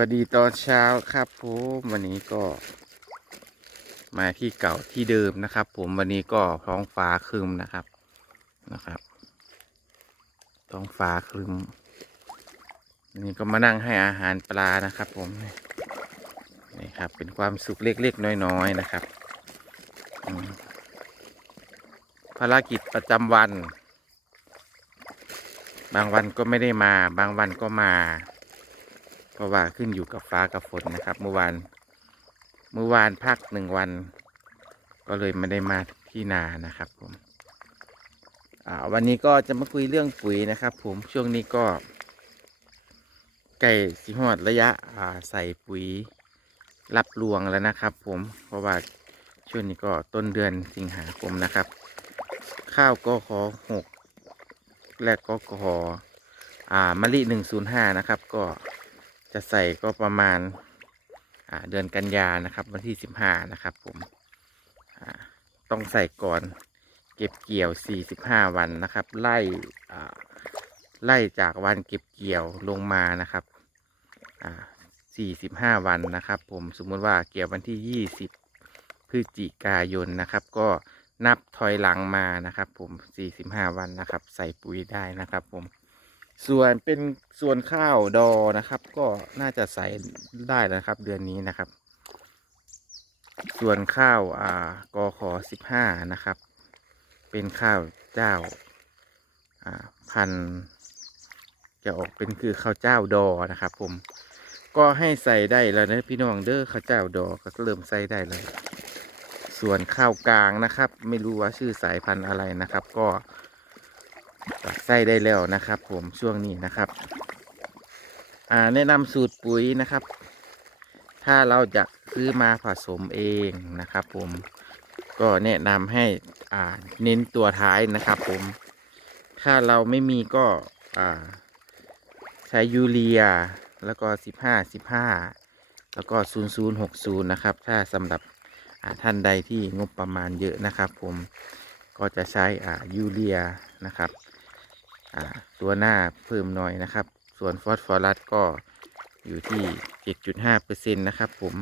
วัสดีตอนเช้าครับผมวันนี้ก็ มาที่เก่าที่เดิมนะครับ ผมวันนี้ก็ท้องฟ้าครึมนะครับนะครับท้องฟ้าครึมวันนี้ก็มานั่งให้อาหารปลานะครับ ผมนี่ครับ เป็นความสุขเล็กๆน้อยๆนะครับภารกิจประจำวัน บางวันก็ไม่ได้มา บางวันก็มา เพราะว่าขึ้นอยู่กับฟ้ากับฝนนะครับ เมื่อวานเมื่อวานพักหนึ่งวัน ก็เลยไม่ได้มาที่นานะครับผมวันนี้ก็จะมาคุยเรื่องปุ๋ยนะครับ ผมช่วงนี้ก็ใกล้สิหอดระยะใส่ปุ๋ยรับรวงแล้วนะครับ ผมเพราะว่าช่วงนี้ก็ต้นเดือนสิงหาคมนะครับ ข้าวก็ขอหกและก็ขออ่ามะลิหนึ่งศูนย์ห้านะครับ ก็ จะใส่ก็ประมาณเดือนกันยานะครับ วันที่สิบห้านะครับผมต้องใส่ก่อนเก็บเกี่ยวสี่สิบห้าวันนะครับ ไล่ไล่จากวันเก็บเกี่ยวลงมานะครับอ่าสี่สิบห้าวันนะครับ ผมสมมุติว่าเกี่ยววันที่ยี่สิบพฤศจิกายนนะครับ ก็นับถอยหลังมานะครับ ผมสี่สิบห้าวันนะครับ ใส่ปุ๋ยได้นะครับ ผม ส่วนเป็นส่วนข้าวดอนะครับ ก็น่าจะใส่ได้แล้วครับ เดือนนี้นะครับ ส่วนข้าวอ่ากอขอสิบห้านะครับ เป็นข้าวเจ้าอ่าพันจะออกเป็นคือข้าวเจ้าดอนะครับ ผมก็ให้ใส่ได้แล้วนะพี่น้องเด้อข้าวเจ้าดอก็เริ่มใส่ได้เลย ส่วนข้าวกลางนะครับ ไม่รู้ว่าชื่อสายพันธุ์อะไรนะครับ ก็ ใส่ได้แล้วนะครับ ผมช่วงนี้นะครับ อ่าแนะนำสูตรปุ๋ยนะครับ ถ้าเราจะซื้อมาผสมเองนะครับ ผมก็แนะนำให้อ่าเน้นตัวท้ายนะครับ ผม ถ้าเราไม่มีก็อ่าใช้ยูเรียแล้วก็สิบห้าสิบห้าแล้วก็ศูนย์ศูนย์หกศูนย์นะครับ ถ้าสำหรับท่านใดที่งบประมาณเยอะนะครับ ผมก็จะใช้ยูเรียนะครับ ตัวหน้าเพิ่มหน่อยนะครับ ส่วนฟอสฟอรัสก็อยู่ที่ 7.5%นะครับผม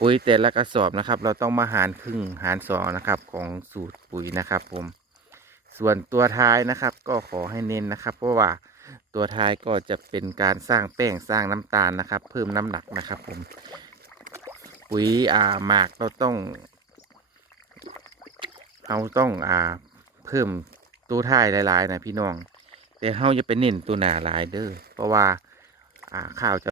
ปุ๋ยแต่ละกระสอบนะครับ เราต้องมาหารครึ่งหารสองนะครับของสูตรปุ๋ยนะครับผม ส่วนตัวท้ายนะครับ ก็ขอให้เน้นนะครับ เพราะว่าตัวท้ายก็จะเป็นการสร้างแป้งสร้างน้ำตาลนะครับ เพิ่มน้ำหนักนะครับผม ปุ๋ยอ่าหมากเราต้องเราต้องอ่าเพิ่มตัวท้ายหลายๆนะพี่น้อง แต่เฮาจะไปเน้นตัวหนาหลายเด้อเพราะว่าอ่าข้าวจะ